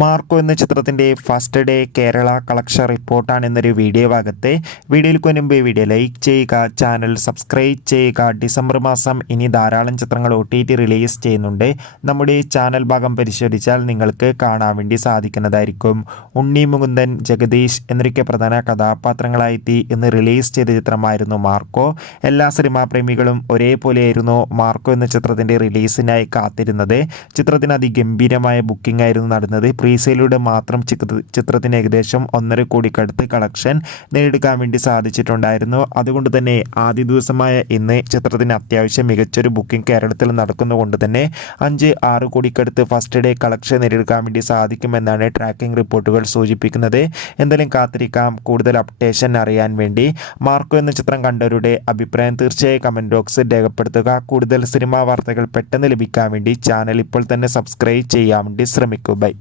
Marco എന്ന ചിത്രത്തിൻ്റെ first day Kerala collection റിപ്പോർട്ടാണ് എന്നൊരു വീഡിയോ ഭാഗത്തെ വീഡിയോയിൽ മുൻപ് വീഡിയോ ലൈക്ക് ചെയ്യുക, ചാനൽ സബ്സ്ക്രൈബ് ചെയ്യുക. ഡിസംബർ മാസം ഇനി ധാരാളം ചിത്രങ്ങൾ OTT റിലീസ് ചെയ്യുന്നുണ്ട്. നമ്മുടെ ചാനൽ ഭാഗം പരിശോധിച്ചാൽ നിങ്ങൾക്ക് കാണാൻ വേണ്ടി സാധിക്കുന്നതായിരിക്കും. ഉണ്ണി മുകുന്ദൻ, ജഗദീഷ് എന്നൊക്കെ പ്രധാന കഥാപാത്രങ്ങളായെത്തി ഇന്ന് റിലീസ് ചെയ്ത ചിത്രമായിരുന്നു മാർക്കോ. എല്ലാ സിനിമാ പ്രേമികളും ഒരേപോലെയായിരുന്നു മാർക്കോ എന്ന ചിത്രത്തിൻ്റെ റിലീസിനായി കാത്തിരുന്നത്. ചിത്രത്തിന് അതിഗംഭീരമായ ബുക്കിംഗ് ആയിരുന്നു നടന്നത്. പ്രീസെയിലൂടെ മാത്രം ചിത്രത്തിന് ഏകദേശം 1.5 കോടിക്കടുത്ത് കളക്ഷൻ നേടിയെടുക്കാൻ വേണ്ടി സാധിച്ചിട്ടുണ്ടായിരുന്നു. അതുകൊണ്ട് തന്നെ ആദ്യ ദിവസമായ ഇന്ന് ചിത്രത്തിന് അത്യാവശ്യം മികച്ചൊരു ബുക്കിംഗ് കേരളത്തിൽ നടക്കുന്നതുകൊണ്ട് തന്നെ 5-6 കോടിക്കടുത്ത് ഫസ്റ്റ് ഡേ കളക്ഷൻ നേടിയെടുക്കാൻ വേണ്ടി സാധിക്കുമെന്നാണ് ട്രാക്കിംഗ് റിപ്പോർട്ടുകൾ സൂചിപ്പിക്കുന്നത്. എന്തായാലും കാത്തിരിക്കാം കൂടുതൽ അപ്ഡേഷൻ അറിയാൻ വേണ്ടി. മാർക്കോ എന്ന ചിത്രം കണ്ടവരുടെ അഭിപ്രായം തീർച്ചയായും കമൻറ്റ് ബോക്സിൽ രേഖപ്പെടുത്തുക. കൂടുതൽ സിനിമാ വാർത്തകൾ പെട്ടെന്ന് ലഭിക്കാൻ വേണ്ടി ചാനൽ ഇപ്പോൾ തന്നെ സബ്സ്ക്രൈബ് ചെയ്യാൻ വേണ്ടി ശ്രമിക്കൂ. ബൈ.